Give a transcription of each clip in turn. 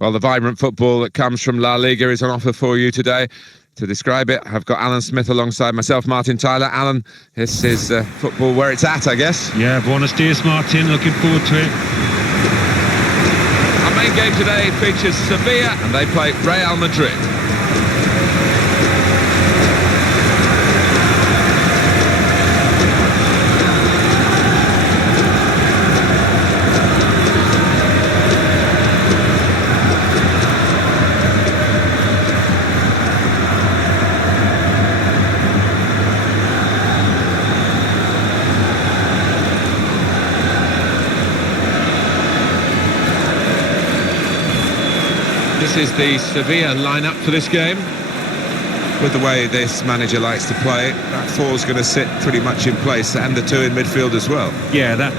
Well, the vibrant football that comes from La Liga is on offer for you today. To describe it, I've got Alan Smith alongside myself, Martin Tyler. Alan, this is football where it's at, I guess. Yeah, buenos dias, Martin. Looking forward to it. Our main game today features Sevilla, and they play Real Madrid. This is the Sevilla lineup for this game. With the way this manager likes to play, that four's going to sit pretty much in place, and the two in midfield as well. Yeah, that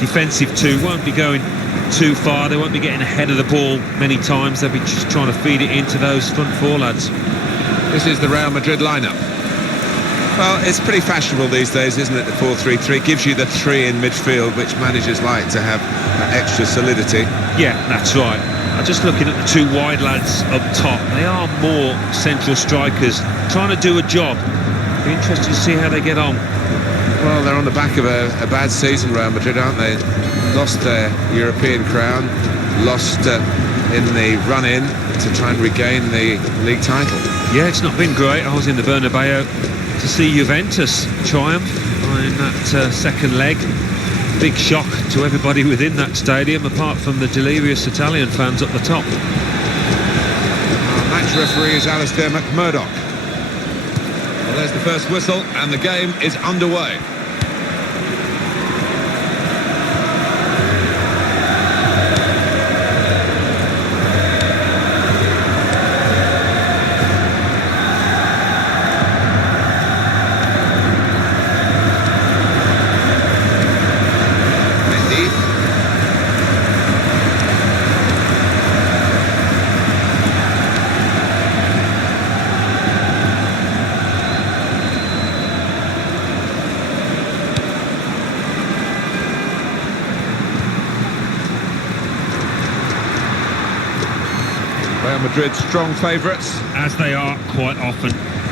defensive two won't be going too far. They won't be getting ahead of the ball many times. They'll be just trying to feed it into those front four lads. This is the Real Madrid lineup. Well, it's pretty fashionable these days, isn't it, the 4-3-3? Gives you the three in midfield, which managers like to have that extra solidity. Yeah, that's right. Just looking at the two wide lads up top, they are more central strikers, trying to do a job. Be interested to see how they get on. Well, they're on the back of a bad season, Real Madrid, aren't they? Lost their European crown, lost in the run-in to try and regain the league title. Yeah, it's not been great. I was in the Bernabeu to see Juventus triumph in that second leg. Big shock to everybody within that stadium, apart from the delirious Italian fans up the top. Our match referee is Alistair McMurdoch. Well, there's the first whistle, and the game is underway. Real Madrid strong favourites. As they are quite often.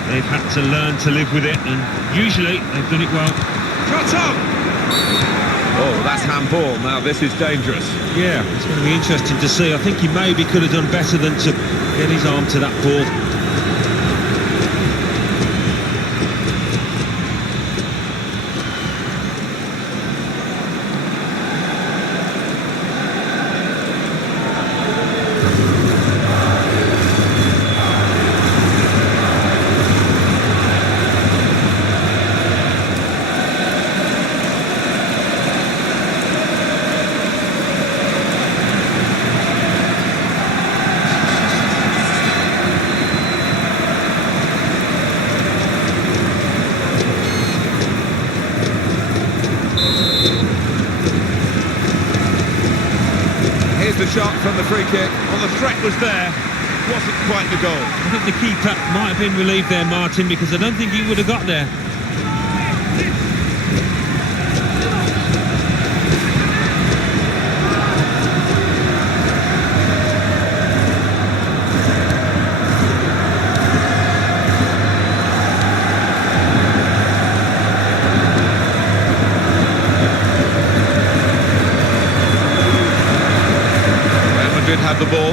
They've had to learn to live with it, and usually they've done it well. Shot on! Oh, that's handball. Now this is dangerous. Yeah, it's going to be interesting to see. I think he maybe could have done better than to get his arm to that ball. Here's the shot from the free kick. Well, the threat was there. Wasn't quite the goal. I think the keeper might have been relieved there, Martin, because I don't think he would have got there. Have the ball.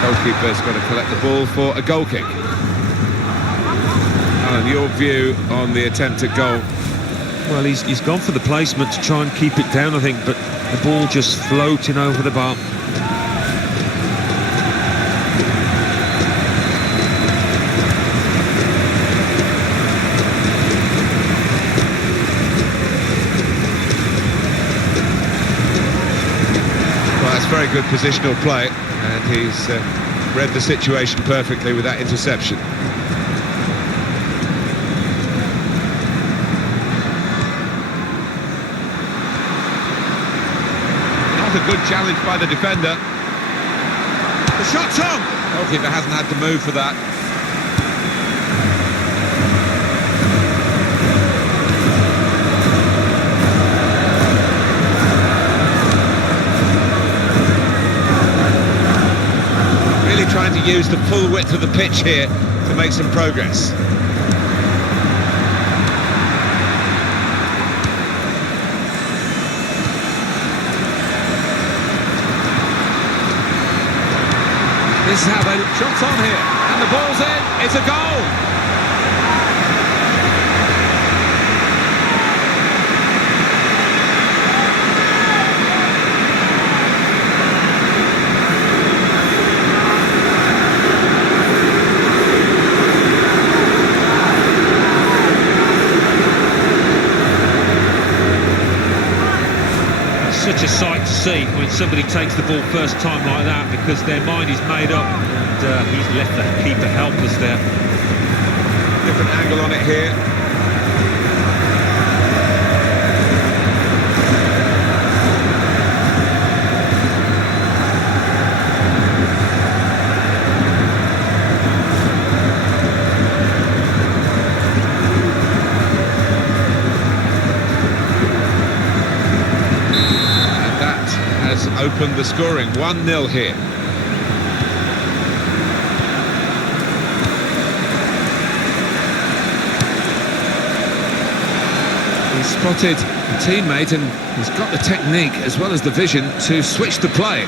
Goalkeeper's got to collect the ball for a goal kick. Alan, your view on the attempt at goal? Well, he's gone for the placement to try and keep it down, I think, but the ball just floating over the bar. Very good positional play, and he's read the situation perfectly with that interception. Not a good challenge by the defender. The shot's on! Goalkeeper hasn't had to move for that. use the full width of the pitch here to make some progress. This is how they... Shots on here, and the ball's in, it's a goal! Such a sight to see when somebody takes the ball first time like that, because their mind is made up, and he's left the keeper helpless there. Different angle on it here. Opened the scoring, 1-0 here. He's spotted a teammate and he's got the technique as well as the vision to switch the play.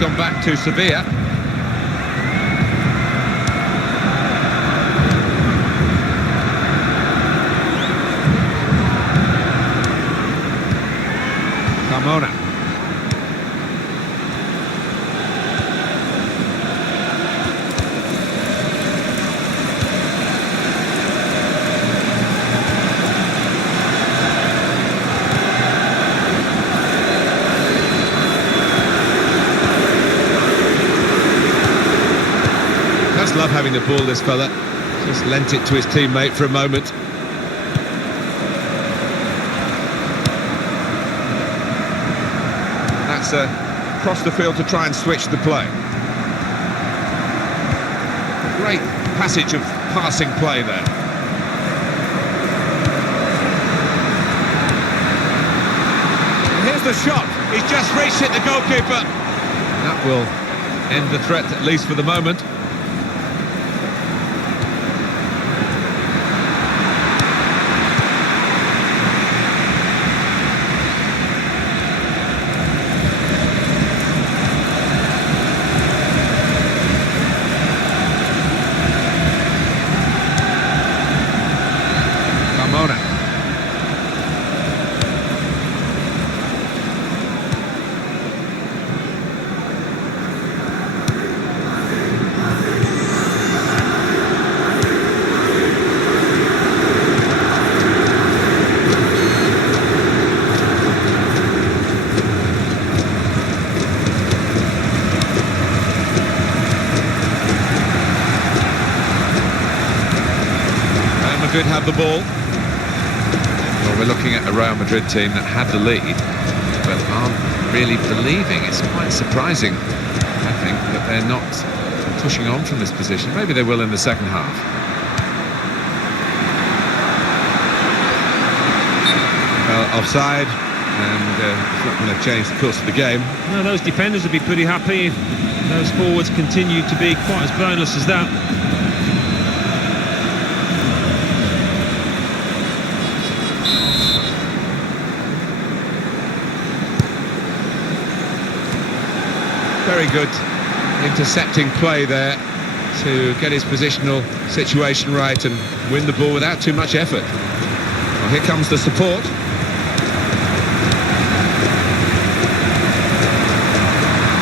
Gone back to Sevilla. Carmona. Love having the ball, this fella. Just lent it to his teammate for a moment. That's across the field to try and switch the play. Great passage of passing play there. And here's the shot. He's just reached it, the goalkeeper. That will end the threat, at least for the moment. Madrid have the ball. Well, we're looking at a Real Madrid team that had the lead, but aren't really believing. It's quite surprising, I think, that they're not pushing on from this position. Maybe they will in the second half. Well, offside, and it's not going to change the course of the game. No, those defenders would be pretty happy if those forwards continue to be quite as boneless as that. Very good intercepting play there to get his positional situation right and win the ball without too much effort. Well, here comes the support.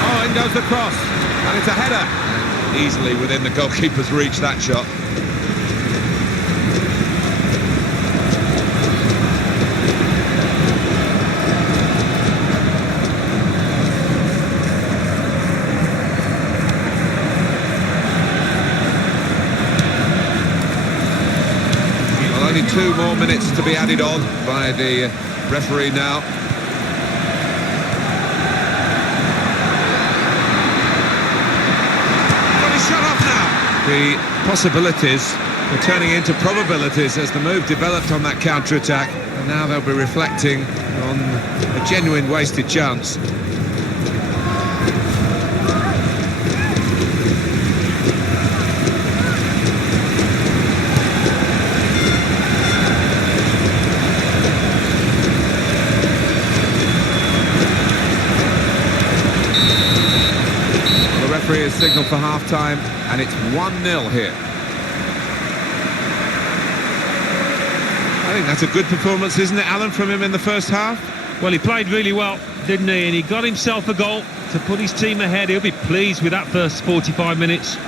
Oh, in goes the cross, and it's a header. And easily within the goalkeeper's reach, that shot. 2 more minutes to be added on by the referee now. Got his shot off now. The possibilities were turning into probabilities as the move developed on that counter-attack, and now they'll be reflecting on a genuine wasted chance. The referee has signalled for half-time, and it's 1-0 here. I think that's a good performance, isn't it, Alan, from him in the first half? Well, he played really well, didn't he? And he got himself a goal to put his team ahead. He'll be pleased with that first 45 minutes.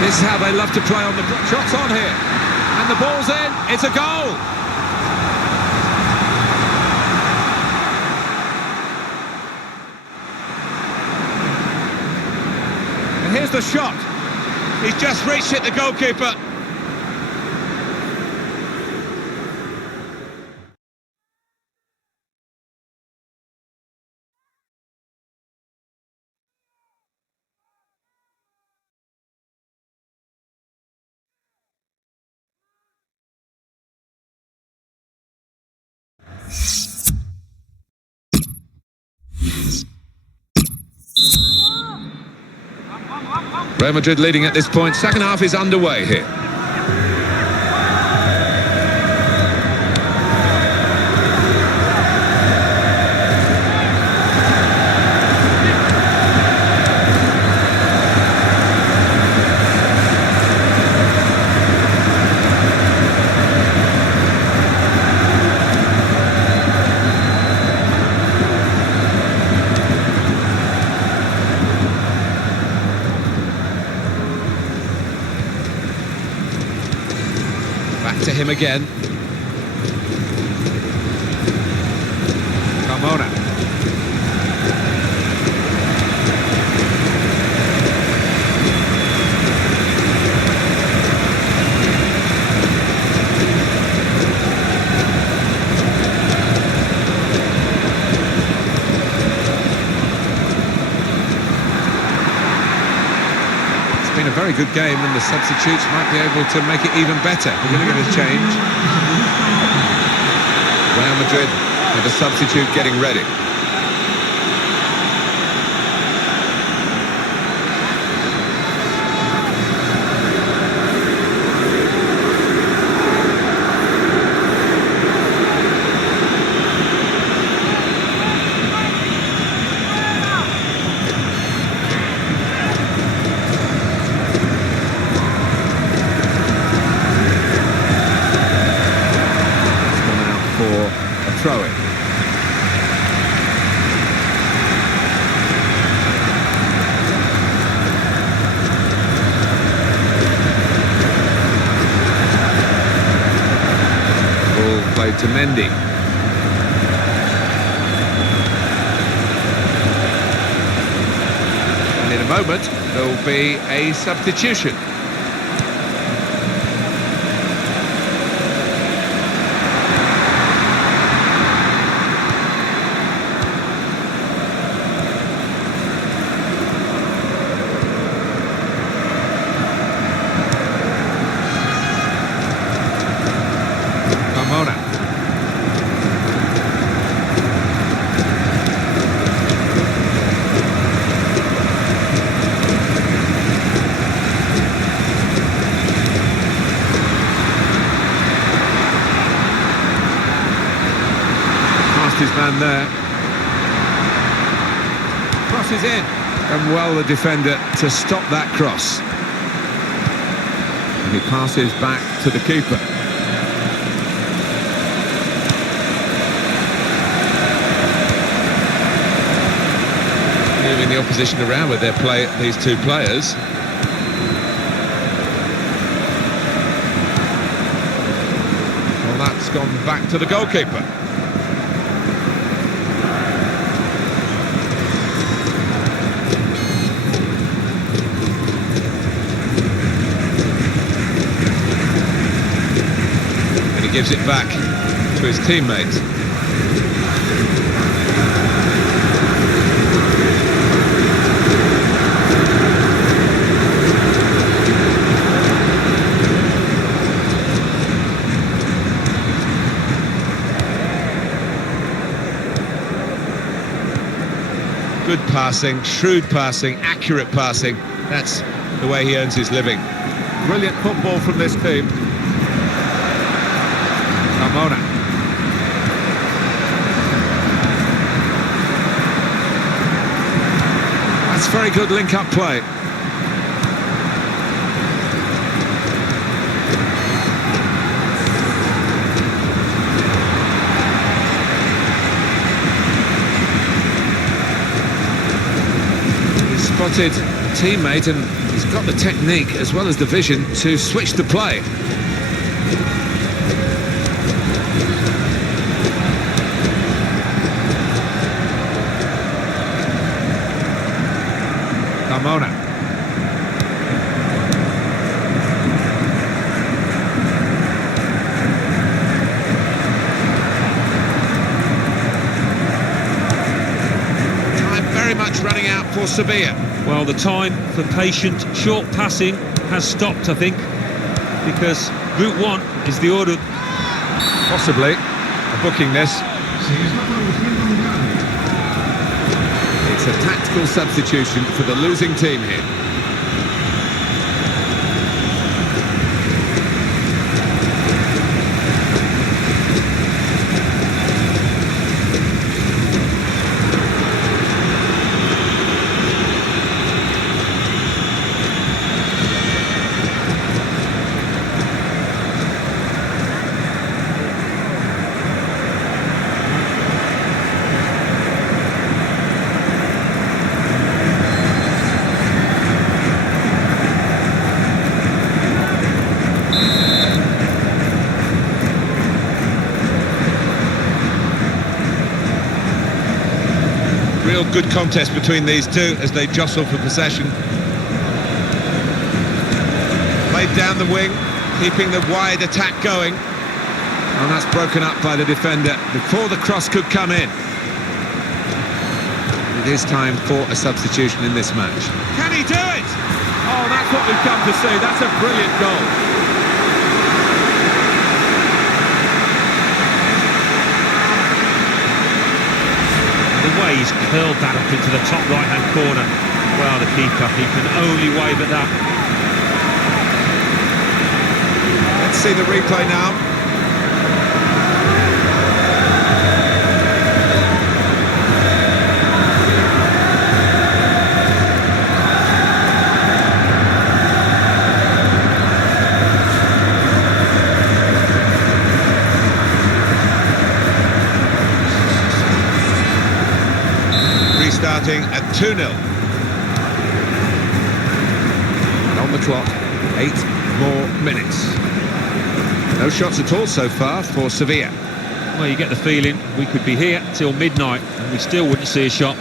This is how they love to play on the... Shots on here. And the ball's in. It's a goal. And here's the shot. He's just reached it, the goalkeeper. Real Madrid leading at this point. Second half is underway here. Back to him again. Ramon. Been a very good game, and the substitutes might be able to make it even better. We're going to get a change. Real Madrid with a substitute getting ready. Throw it. Ball played to Mendy. And in a moment, there will be a substitution. His man there. Cross is in. And well, the defender to stop that cross. And he passes back to the keeper. moving the opposition around with their play, these two players. Well, that's gone back to the goalkeeper. And he gives it back to his teammates. Good passing, shrewd passing, accurate passing. That's the way he earns his living. Brilliant football from this team. Ramon. That's very good link-up play. Spotted a teammate, and he's got the technique as well as the vision to switch the play. Ramon. Time very much running out for Sevilla. Well, the time for patient, short passing has stopped, I think, because Route 1 is the order. Possibly a booking this. It's a tactical substitution for the losing team here. Real good contest between these two as they jostle for possession. Played down the wing, keeping the wide attack going. And that's broken up by the defender before the cross could come in. It is time for a substitution in this match. Can he do it? Oh, that's what we've come to see. That's a brilliant goal. He's curled that up into the top right-hand corner. Well, the keeper, he can only wave at that. Let's see the replay now. Starting at 2-0. And on the clock, 8 more minutes. No shots at all so far for Sevilla. Well, you get the feeling we could be here till midnight and we still wouldn't see a shot.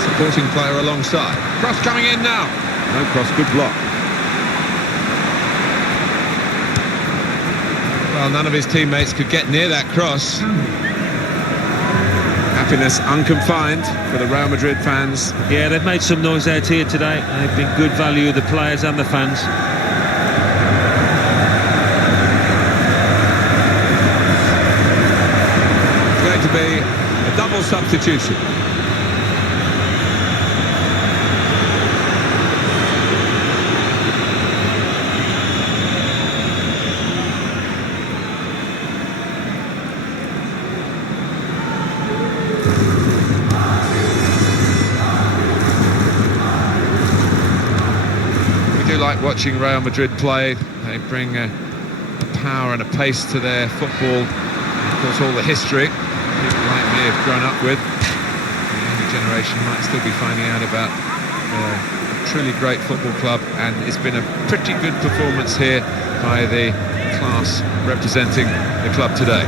Supporting player alongside. Cross coming in now. No cross, good block. Well, none of his teammates could get near that cross. Happiness unconfined for the Real Madrid fans. Yeah, they've made some noise out here today. They've been good value of the players and the fans. It's going to be a double substitution. Like watching Real Madrid play. They bring a a power and a pace to their football. Of course, all the history people like me have grown up with. The younger generation might still be finding out about a truly great football club, and it's been a pretty good performance here by the class representing the club today.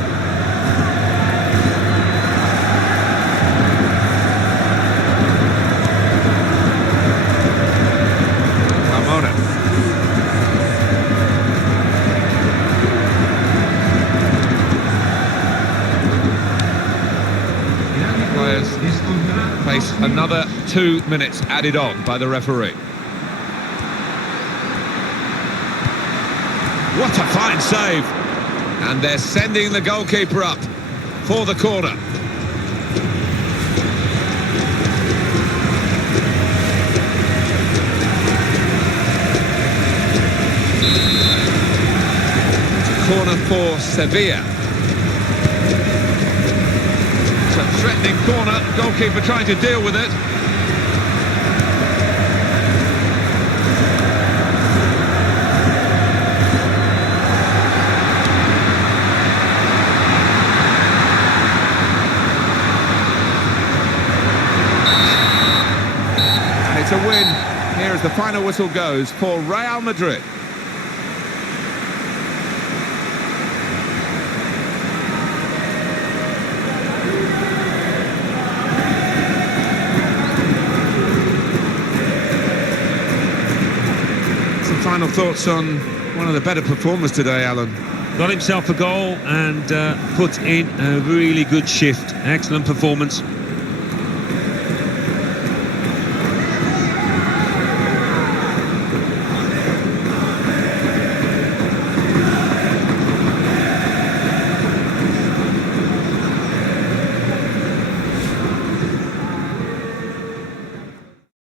Face another 2 minutes added on by the referee. What a fine save! And they're sending the goalkeeper up for the corner. It's a corner for Sevilla. Threatening corner, goalkeeper trying to deal with it. And it's a win. Here as the final whistle goes for Real Madrid. Final thoughts on one of the better performers today, Alan? Got himself a goal and put in a really good shift. Excellent performance.